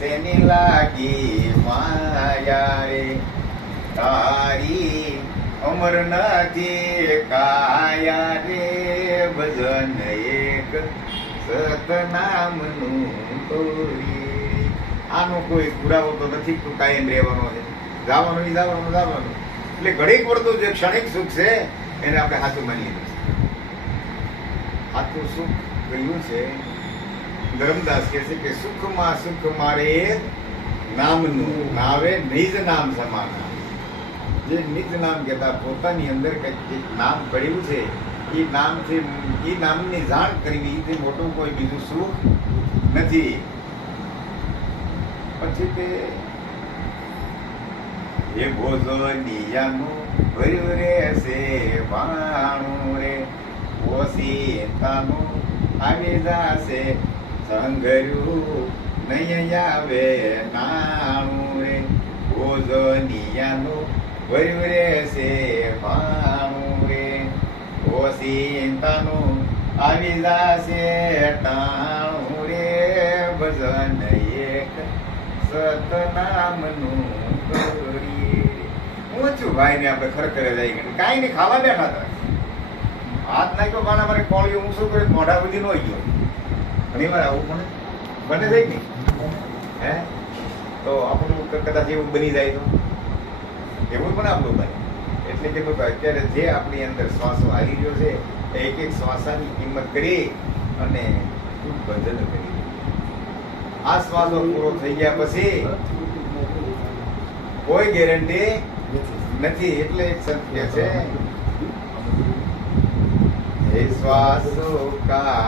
શેની લાગી માયા રે તારી અમર નથી કાયા રે. ભજન એક સતનામનું તોરી. આનો કોઈ પુરાવો તો નથી કે કાયમ રહેવાનો છે. જવાનું જવાનું જવાનું. એટલે ઘડીક પડતું જે ક્ષણિક સુખ છે, એને આપણે સાચું માની લીધું છે સાચું સુખ કહ્યું છે? ધર્મદાસ કહે છે કે સુખમાં સુખ મારે નામનું નાવે, નિજ નામ સમાના. જે નિજ નામ કહેતા પોતાની અંદર કંઈક નામ પડ્યું છે, એ નામથી, એ નામની જાણ કરવી તે મોટું કોઈ બીજું સુખ નથી. પછી તે એ ભોજનિયાનું ભર્યું રે છે વાણું રે ઓસીતાનું આવી જાશે. સંઘર્યું નહીં આવે નાણું રે. ભોજનિયાનું ભર્યું રે છે પાણું રે. ઓસીતાનું આવી જાશે ટાણું રે. ભજન એક સતનામનું હું છું ભાઈ ને આપણે ખરેખર જઈ ગયા. કાંઈ નહીં, ખાવા બેઠા હતા. હાથ નાખ્યો બાના મારે કોળીઓ હું શું કર્યું, મોઢા બધી નો ગયો. ઘણી વાર આવું પણ બને કે નહીં હે? તો આપણું કદાચ એવું બની જાય તો. એવું પણ આપણું બને. એટલે કે અત્યારે જે આપણી અંદર શ્વાસો આવી રહ્યો છે, એક એક શ્વાસાની કિંમત કરી અને ખૂબ ભજન કરી આ શ્વાસો પૂરો થઈ ગયા પછી કોઈ ગેરંટી નથી. એટલે એક સંત કે છે. હે શ્વાસો કા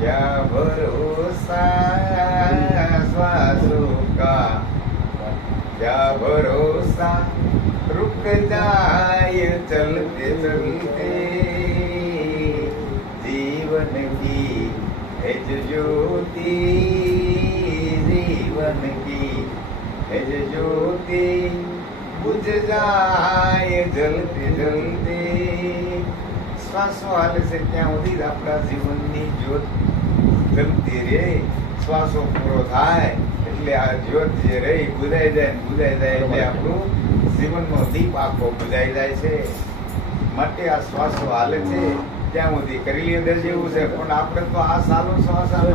क्या भरोसा श्वासों का क्या भरोसा रुक जाए चलते चलते जीवन की है जो ज्योति जीवन की है जो ज्योति बुझ जाए जलते जलते શ્વાસો હાલે છે ત્યાં સુધી જ આપણા જીવનની જ્યોત જલતી રે શ્વાસો પૂરો થાય એટલે આ જ્યોત જે રે બુધાઈ જાય બુધાઈ જાય એટલે આપણું જીવનનો દીપ આખો બુધાઈ જાય છે માટે આ શ્વાસો હાલે છે ત્યાં સુધી કરેલી અંદર જેવું છે પણ આપણે તો આ સાલો શ્વાસ આવે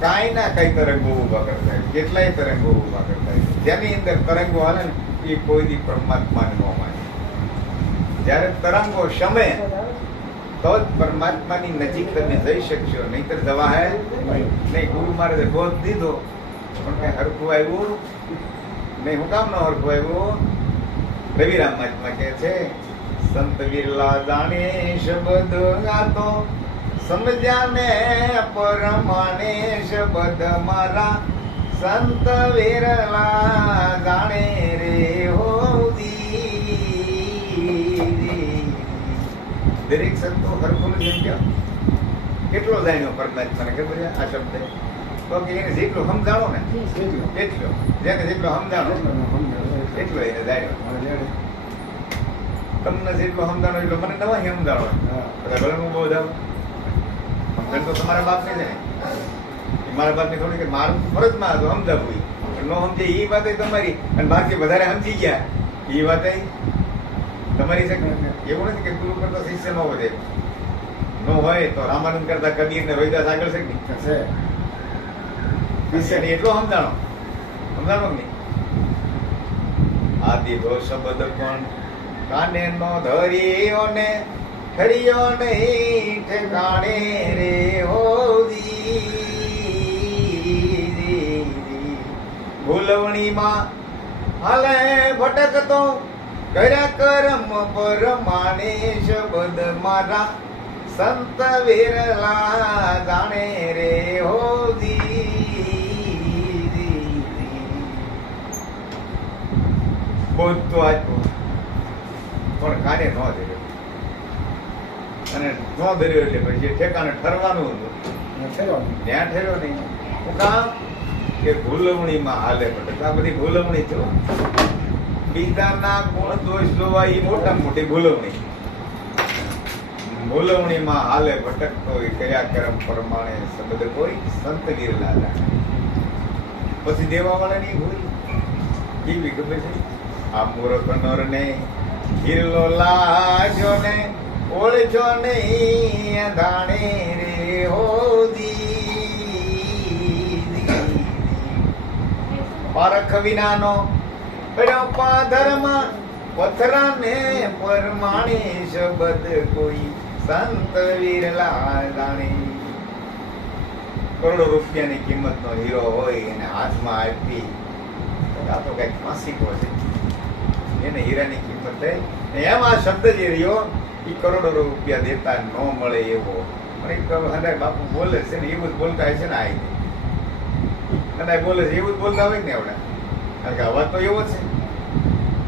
કાંઈ ના કઈ તરંગો ઊભા કરતા હોય. કેટલાય તરંગો ઊભા કરતા હોય. જેની અંદર તરંગો હાલે ને એ કોઈ દી પરમાત્માને ન માને જ્યારે તરંગો શમે તો જ પરમાત્માની નજીક તમે જઈ શકશો. નહીતર જવા હે નહીં. ગુરુ મહારાજે ગોત દીધો. પણ કઈ હરખું આવ્યું. નહીં હું કામ ન હરખું આવ્યું? રવિરામ મહાત્મા કહે છે, સંત વિરલા જાણે શબ્દ ગાતો. સમજ્યા ને પરમાણે શબ્દ મારા. સંત વિરલા જાણે રે દરેક સંતો હરખું નથી સમજ્યા કેટલો જાણ્યો પરમાત્માને ખબર છે આ શબ્દ? તો કે એને જેટલો સમજાણો ને એટલો. જેને જેટલો સમજાણો એટલો એને જાણ્યો. તમને જેટલો સમજાણો એટલો મને નવા સમજાણો. બધા ભલે હું બહુ જાઉં. સમજણ તો તમારા બાપને છે ને મારા બાપને થોડી કે મારું ફરજમાં હતું સમજાવું. ન સમજે એ વાત તમારી. અને બાકી વધારે સમજી ગયા. એ વાત તમારી છે એવું નથી? કે ગુરુ કરતા શિષ્ય ન વધે. ન હોય તો રામાનંદ કરતા કબીર ને રોહિદાસ આગળ છે કે? શિષ્યને એટલો સમજાણો. સમજાણો કે નહીં? આદિ તો શબ્દ પણ કાને નો ધરીઓ ને? ખરીયો નહીં ઠેકાણે રે હોદી. ભૂલવણીમાં હાલે ભટકતો. કર્યા કરમ પરમાણે શબ્દ મારા. સંત વેરલા જાણે રે હો બધું આપ્યું પણ કાને ન ધર્યો અને ન ધર્યો એટલે પછી ઠેકાણે ઠરવાનું હતું. ત્યાં ઠર્યો નહીં. હું કામ કે ભૂલવણીમાં હાલે. પડે આ બધી ભૂલવણી જો બીજાના ગુણ દોષ જોવા એ મોટા મોટી ભૂલવણી. ભૂલવણીમાં હાલે ભટકતો એ કયા કરમ પ્રમાણે શબ્દ કોઈ સંત ગીર જાણે પછી દેવા વાળાની ભૂલ કેવી ખબર છે? આ મૂર્ખ નરને હિરલો લાજો ને, ઓળજો નહીં, અધાણે રે હોદી. પારખ વિનાનો પડ્યો પાધરમાં પથરાને પરમાણે શબ્દ કોઈ સંત વિરલા જાણે. કરોડો રૂપિયાની કિંમતનો હીરો હોય એને હાથમાં આપી. આ તો કંઈક માસિકો છે. એને હીરાની કિંમત થઈ. એમ આ શબ્દ જે રહ્યો એ કરોડો રૂપિયા દેતા ન મળે એવો. હંડાય બાપુ બોલે છે ને એવું જ બોલતા હોય છે ને આ હંડાય બોલે છે એવું જ બોલતા હોય ને આવડે કારણ કે અવાજ તો એવો છે.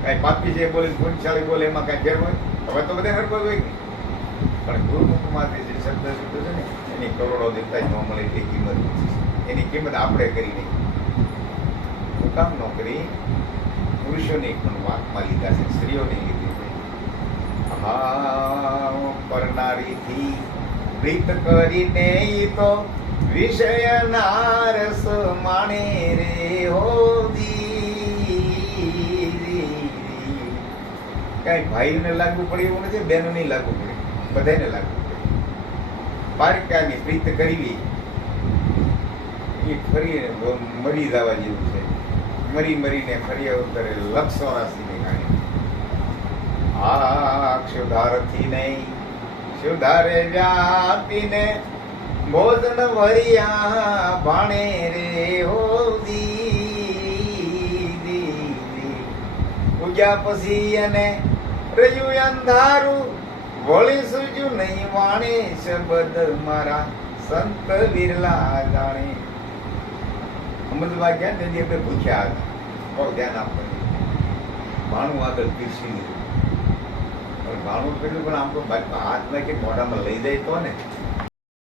કઈ પાપી જે બોલે ગુણશાળી બોલે, એમાં કઈ ફેર હોય? હવે તો બધા હરકો હોય પણ ગુરુમુખમાંથી જે શબ્દ શબ્દ છે ને, એની કરોડો દેતા જ ન મળે એટલી કિંમત એની કિંમત આપણે કરી નહીં. હું કામ ન કરી, પુરુષોની પણ વાતમાં લીધા છે, સ્ત્રીઓની લીધી છે. હા પરનારીથી પ્રીત કરીને તો વિષય નારસ માણે રે હો. કઈ ભાઈને લાગુ પડે એવું નથી, બહેનોને લાગુ પડે. બધાને લાગુ પડે. પારકાની પ્રીત કરવી, એ ફરી મરી જવા જેવું છે. મરી મરીને ફરી અવતરે લક્ષો ચોરાસીની કહાણી આ ક્ષુધારથી નહીં સુધારે વ્યાપીને ભોજન ભર્યા ભાણે રે હો દી પૂજા પછી અને રહ્યું અંધારું વળી સૂજ્યું નહીં વાણે શબ્દ મારા સંત વિરલા જાણે. અમદાવાદ ગયા ને અમે આપણે ભૂખ્યા હતા બહુ ધ્યાન આપવાનું ભાણું આગળ પીરસી લીધું. પણ ભાણું પેલું પણ આમ તો બાજુમાં હાથ નાખી મોઢામાં લઈ જાય તો ને.